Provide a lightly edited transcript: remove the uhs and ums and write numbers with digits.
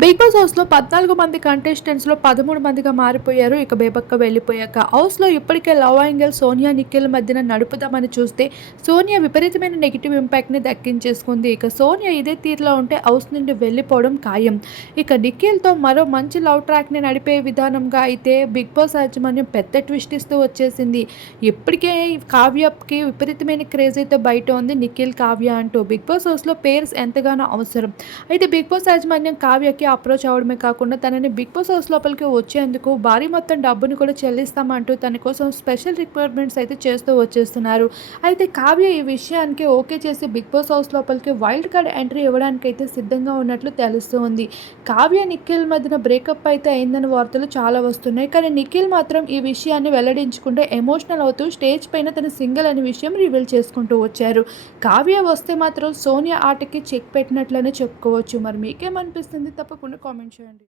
Big boss హౌస్‌లో 14 మంది కంటెస్టెంట్స్‌లో 13 మందిగా మారిపోయారు. ఇక బేబక్క వెళ్ళిపోయాక. హౌస్‌లో ఇప్పటికే లవ్ యాంగిల్ సోనియా, నిఖిల్ మధ్యన నడుపుదామని చూస్తే సోనియా విపరీతమైన నెగెటివ్ ఇంపాక్ట్‌ని దక్కించేసుకుంది. ఇక సోనియా ఇదే తీరులో ఉంటే హౌస్ నుండి వెళ్ళిపోవడం ఖాయం. ఇక నిఖిల్‌తో మరో మంచి లవ్ ట్రాక్‌ని నడిపే విధానంగా అయితే బిగ్ బాస్ యాజమాన్యం పెద్ద ట్విస్ట్ ఇస్తూ వచ్చేసింది. ఇప్పటికే కావ్యకి విపరీతమైన క్రేజ్ అయితే బయట ఉంది. నిఖిల్, కావ్య అంటూ. బిగ్ బాస్ హౌస్‌లో పేర్స్ ఎంతగానో అవసరం. అయితే బిగ్ బాస్ యాజమాన్యం కావ్యకి అప్రోచ్ అవ్వడమే కాకుండా తనని బిగ్ బాస్ హౌస్ లోపలికి వచ్చేందుకు భారీ మొత్తం డబ్బుని కూడా చెల్లిస్తామంటూ తన కోసం స్పెషల్ రిక్వైర్మెంట్స్ అయితే చేస్తూ వచ్చేస్తున్నారు. అయితే కావ్య ఈ విషయానికి ఓకే చేసి బిగ్ బాస్ హౌస్ లోపలికి వైల్డ్ కార్డ్ ఎంట్రీ ఇవ్వడానికి అయితే సిద్ధంగా ఉన్నట్లు తెలుస్తూ ఉంది. కావ్య నిఖిల్ మధ్యన బ్రేకప్ అయితే అయిందని వార్తలు చాలా వస్తున్నాయి. కానీ నిఖిల్ మాత్రం ఈ విషయాన్ని వెల్లడించుకుంటే ఎమోషనల్ అవుతూ స్టేజ్ పైన తన సింగిల్ అనే విషయం రివీల్ చేసుకుంటూ వచ్చారు. కావ్య వస్తే మాత్రం సోనియా ఆటకి చెక్ పెట్టినట్లనే చెప్పుకోవచ్చు. మరి మీకేమనిపిస్తుంది? తప్పకుండా కామెంట్ చేయండి.